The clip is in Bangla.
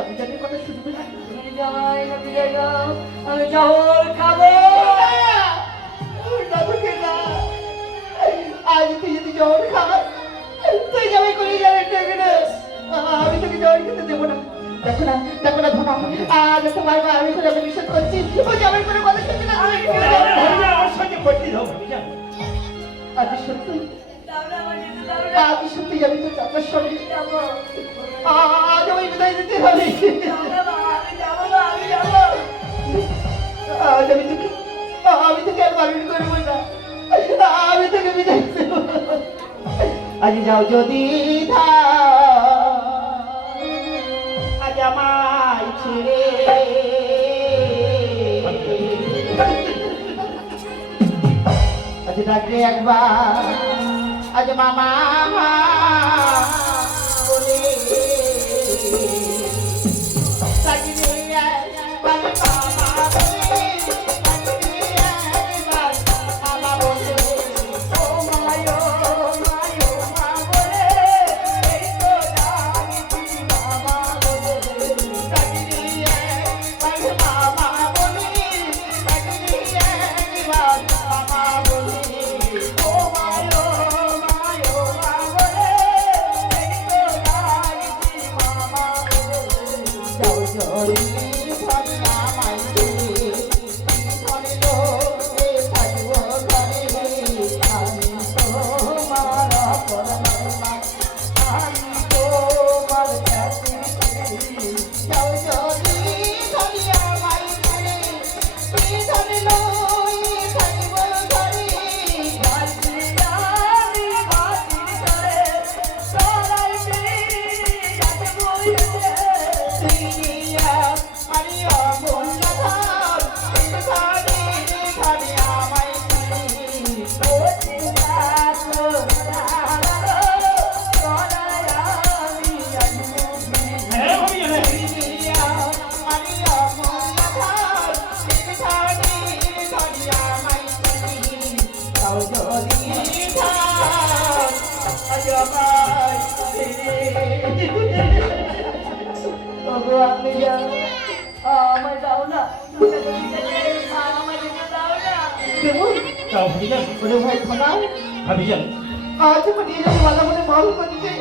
আমি জানি কথা শুনবে না। আমি জহর খাবো না। আজ তুই যদি জহর খাস তুই যাবে করে যাবে টেবিলে। আমি তোকে জহর খেতে দেবো না। দেখো না ধনা, আজ তোমার মা আমি করে নিষেধ করছি, ও যাবে করে কথা শুনবে না। আমার সঙ্গে ভর্তি দাও আজ সত্যি আমি তো চাপার সঙ্গে যাবো। আজ আমি বিদায় দিতে হবে। আজ আমি তোকে আর বারণ করবো না। আমি তোকে বিদায় দেবো। আজ যাও যদি আজ আমায় ছেড়ে আজ ডাকলে একবার আজ মামা বলে আজ নিয়ে যাবো মালা মনে মাল করছে।